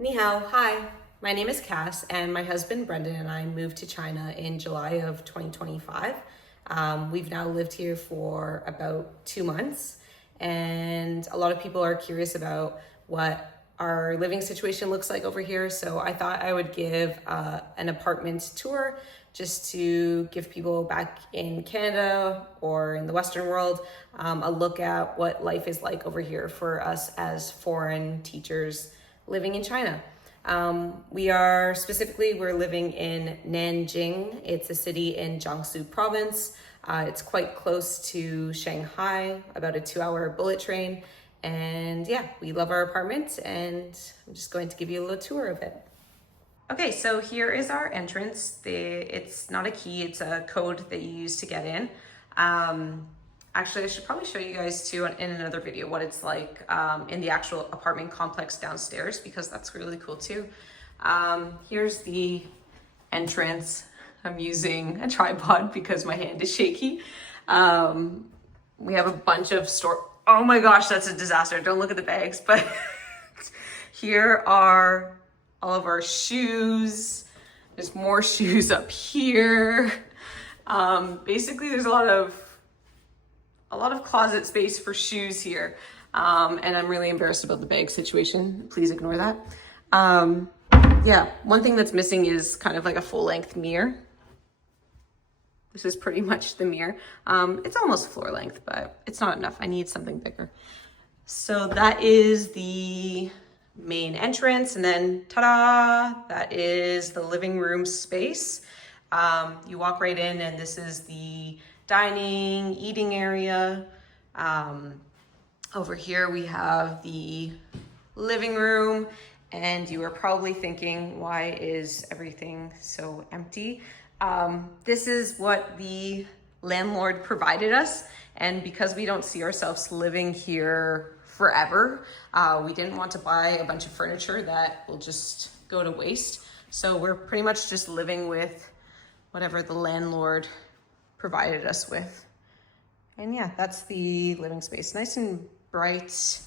Ni hao, hi. My name is Cass, and my husband Brendan and I moved to China in July of 2025. We've now lived here for about 2 months, and a lot of people are curious about what our living situation looks like over here. So I thought I would give an apartment tour just to give people back in Canada or in the Western world a look at what life is like over here for us as foreign teachers living in China. We're living in Nanjing. It's a city in Jiangsu province. It's quite close to Shanghai, about a 2-hour bullet train. And yeah, we love our apartment, and I'm just going to give you a little tour of it. Okay, so here is our entrance. It's not a key, it's a code that you use to get in. Actually, I should probably show you guys too in another video what it's like in the actual apartment complex downstairs, because that's really cool too. Here's the entrance. I'm using a tripod because my hand is shaky. We have a bunch of oh my gosh, that's a disaster. Don't look at the bags, but here are all of our shoes. There's more shoes up here. Basically, there's a lot of closet space for shoes here. And I'm really embarrassed about the bag situation. Please ignore that. Yeah, one thing that's missing is kind of like a full-length mirror. This is pretty much the mirror. It's almost floor length, but it's not enough. I need something bigger. So that is the main entrance, and then ta-da, that is the living room space. You walk right in, and this is the dining, eating area. Over here we have the living room, and you are probably thinking, why is everything so empty? This is what the landlord provided us, and because we don't see ourselves living here forever, we didn't want to buy a bunch of furniture that will just go to waste. So we're pretty much just living with whatever the landlord provided us with. And yeah, that's the living space, nice and bright.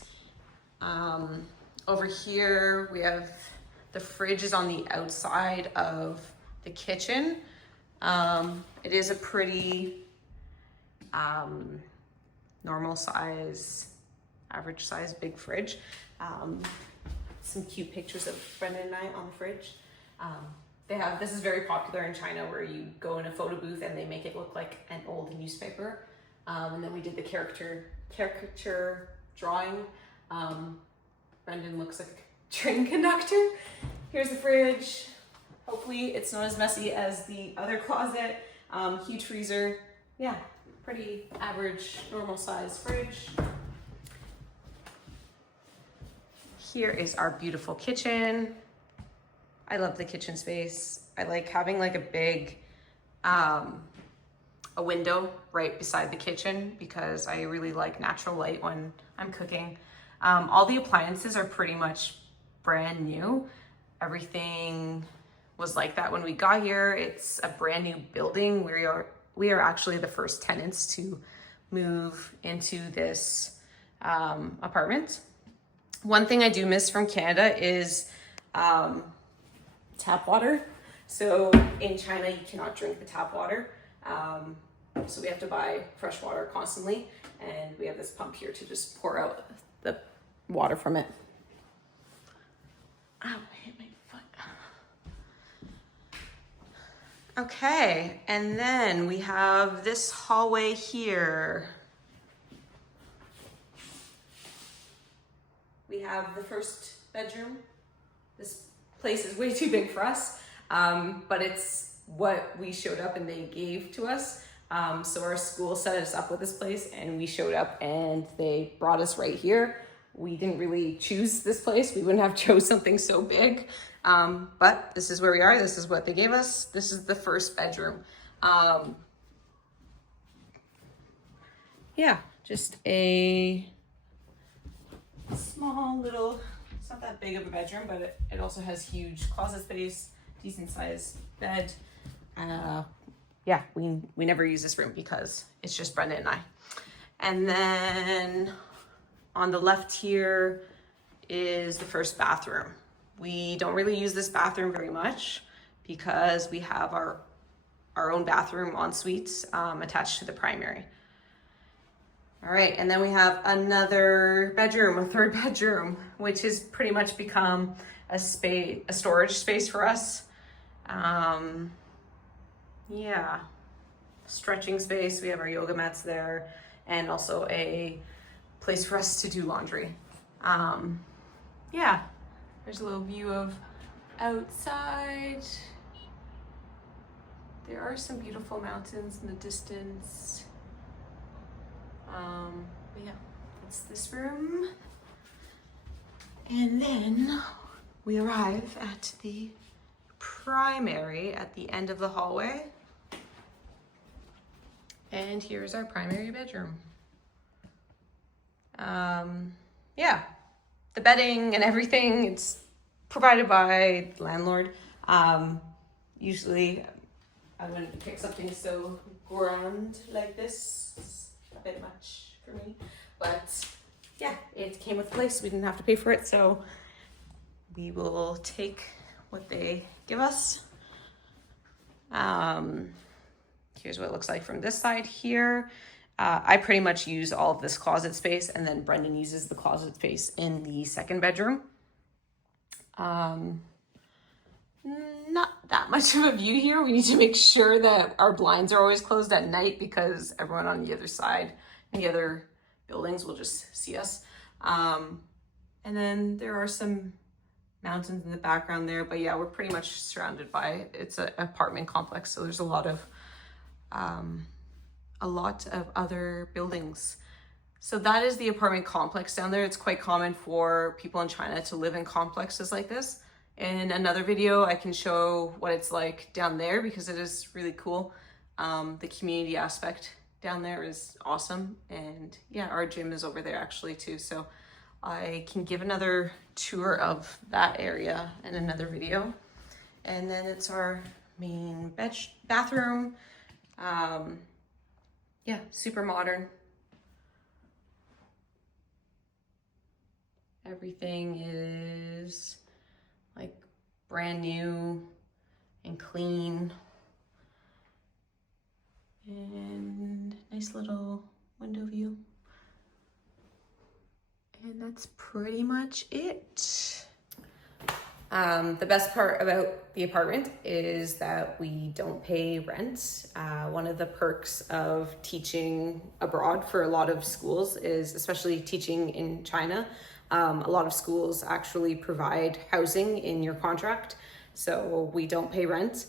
Over here we have the fridge is on the outside of the kitchen. It is a pretty normal size, average size big fridge. Some cute pictures of Brendan and I on the fridge. This is very popular in China, where you go in a photo booth and they make it look like an old newspaper. And then we did the caricature drawing. Brendan looks like a train conductor. Here's the fridge. Hopefully it's not as messy as the other closet. Huge freezer. Yeah, pretty average, normal size fridge. Here is our beautiful kitchen. I love the kitchen space. I like having like a big, a window right beside the kitchen, because I really like natural light when I'm cooking. All the appliances are pretty much brand new. Everything was like that when we got here. It's a brand new building. We are actually the first tenants to move into this apartment. One thing I do miss from Canada is tap water. So in China, you cannot drink the tap water. So we have to buy fresh water constantly. And we have this pump here to just pour out the water from it. Ow, I hit my foot. Okay, and then we have this hallway here. We have the first bedroom. This place is way too big for us, but it's what we showed up and they gave to us. So our school set us up with this place, and we showed up and they brought us right here. We didn't really choose this place. We wouldn't have chose something so big, but this is where we are. This is what they gave us. This is the first bedroom. Yeah, just a small little, it's not that big of a bedroom, but it also has huge closet space, decent sized bed. Yeah, we never use this room because it's just Brenda and I. And then on the left here is the first bathroom. We don't really use this bathroom very much because we have our own bathroom en suite attached to the primary. All right, and then we have another bedroom, a third bedroom, which has pretty much become a storage space for us. Yeah, stretching space. We have our yoga mats there, and also a place for us to do laundry. Yeah, there's a little view of outside. There are some beautiful mountains in the distance. But yeah, that's this room. And then we arrive at the primary at the end of the hallway. And here's our primary bedroom. Yeah, the bedding and everything, it's provided by the landlord. Usually I wouldn't pick something so grand like this. It's a bit much for me, but yeah, it came with the place. We didn't have to pay for it, so we will take what they give us. Here's what it looks like from this side here. I pretty much use all of this closet space, and then Brendan uses the closet space in the second bedroom. Not that much of a view here. We need to make sure that our blinds are always closed at night because everyone on the other side, in the other buildings, will just see us. And then there are some mountains in the background there, but yeah, we're pretty much surrounded by, it's an apartment complex, so there's a lot of other buildings. So that is the apartment complex down there. It's quite common for people in China to live in complexes like this. In another video, I can show what it's like down there because it is really cool. The community aspect down there is awesome. And yeah, our gym is over there actually too. So I can give another tour of that area in another video. And then it's our main bathroom. Yeah, super modern. Everything is like brand new and clean. And nice little window view. And that's pretty much it. The best part about the apartment is that we don't pay rent. One of the perks of teaching abroad for a lot of schools is, especially teaching in China, a lot of schools actually provide housing in your contract. So we don't pay rent.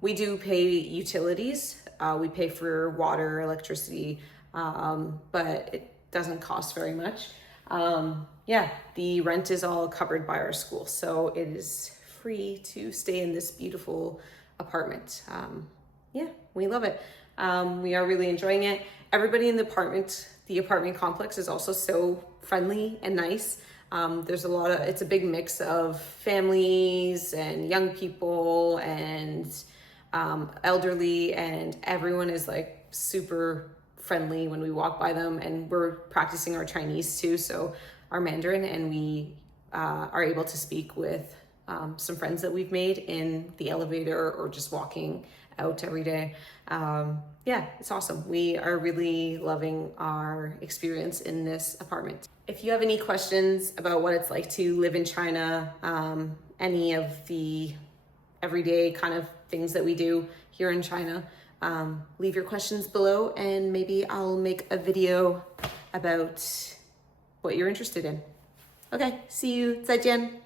We do pay utilities. We pay for water, electricity, but it doesn't cost very much. Yeah, the rent is all covered by our school, so it is free to stay in this beautiful apartment. Yeah, we love it. We are really enjoying it. Everybody in the apartment complex is also so friendly and nice. There's it's a big mix of families and young people and elderly, and everyone is like super friendly when we walk by them, and we're practicing our Chinese too, so our Mandarin, and we are able to speak with some friends that we've made in the elevator or just walking out every day. Yeah, it's awesome. We are really loving our experience in this apartment. If you have any questions about what it's like to live in China, any of the everyday kind of things that we do here in China, leave your questions below and maybe I'll make a video about what you're interested in. Okay, see you. 再见.